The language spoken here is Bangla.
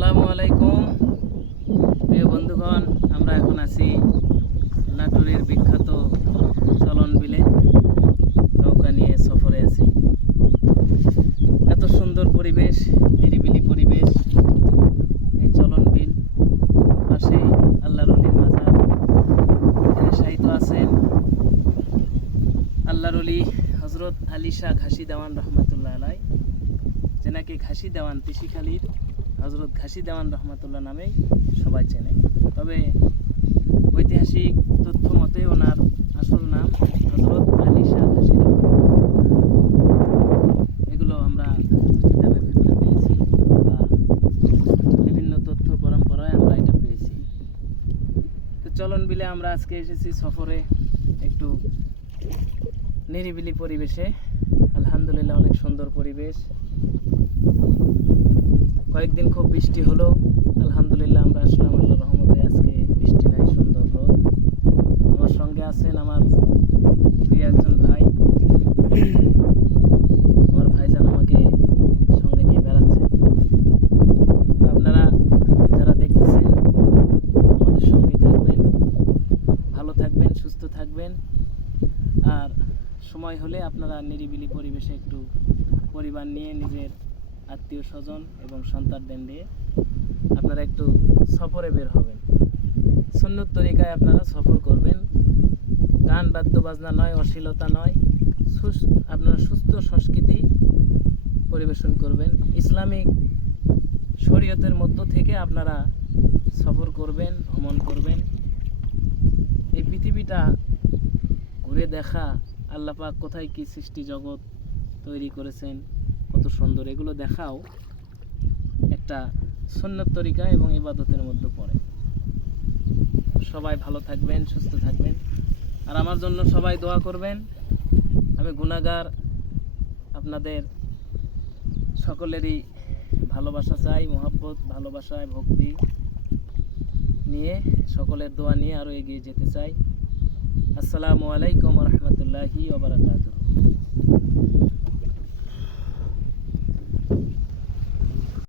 আসসালামু আলাইকুম প্রিয় বন্ধুগণ, আমরা এখন আছি নাটোরের বিখ্যাত চলন বিলে। নৌকা নিয়ে সফরে আছি। এত সুন্দর পরিবেশ, নিরিবিলি পরিবেশ। এই চলন বিল পাশে আল্লাহর ওলির মাজার। এখানে শায়িত আছেন আল্লাহর ওলি হযরত আলী শাহ ঘাসি দেওয়ান রহমতুল্লাহ আলাই, যে নাকি ঘাসি দেওয়ান তিসিখালীর হযরত ঘাসি দেওয়ান রহমতুল্লাহ নামেই সবাই চেনে। তবে ঐতিহাসিক তথ্য মতে ওনার আসল নাম হযরত আলী শাহ ঘাসি দেওয়ান। এগুলো আমরা কিতাবের ভিতরে পেয়েছি বা বিভিন্ন তথ্য পরম্পরায় আমরা এটা পেয়েছি। তো চলন বিলে আমরা আজকে এসেছি সফরে, একটু নিরিবিলি পরিবেশে। আলহামদুলিল্লাহ, অনেক সুন্দর পরিবেশ। কয়েকদিন খুব বৃষ্টি হলো, আলহামদুলিল্লাহ আমরা আসলাম আল্লাহর রহমতে। আজকে বৃষ্টি নাই, সুন্দর রোদ। আমার সঙ্গে আছেন আমার প্রিয় একজন ভাই। আমার ভাইজান আমাকে সঙ্গে নিয়ে বেড়াচ্ছেন। আপনারা যারা দেখতেছেন আমাদের সঙ্গেই থাকবেন, ভালো থাকবেন, সুস্থ থাকবেন। আর সময় হলে আপনারা নিরিবিলি পরিবেশে একটু পরিবার নিয়ে, নিজের আত্মীয় স্বজন এবং সন্তানদের নিয়ে আপনারা একটু সফরে বের হবেন। সুন্নত তরিকায় আপনারা সফর করবেন। গান বাদ্য বাজনা নয়, অশ্লীলতা নয়, আপনারা সুস্থ সংস্কৃতি পরিবেশন করবেন। ইসলামিক শরীয়তের মধ্য থেকে আপনারা সফর করবেন, ভ্রমণ করবেন। এই পৃথিবীটা ঘুরে দেখা, আল্লাহ পাক কোথায় কি সৃষ্টি জগৎ তৈরি করেছেন, কত সুন্দর, এগুলো দেখাও একটা সুন্নত তরিকা এবং ইবাদতের মধ্যে পড়ে। সবাই ভালো থাকবেন, সুস্থ থাকবেন। আর আমার জন্য সবাই দোয়া করবেন। আমি গুনাহগার, আপনাদের সকলেরই ভালোবাসা চাই, মহব্বত, ভালোবাসায় ভক্তি নিয়ে, সকলের দোয়া নিয়ে আরও এগিয়ে যেতে চাই। আসসালামু আলাইকুম ওয়া রাহমাতুল্লাহি ওয়া বারাকাতুহু।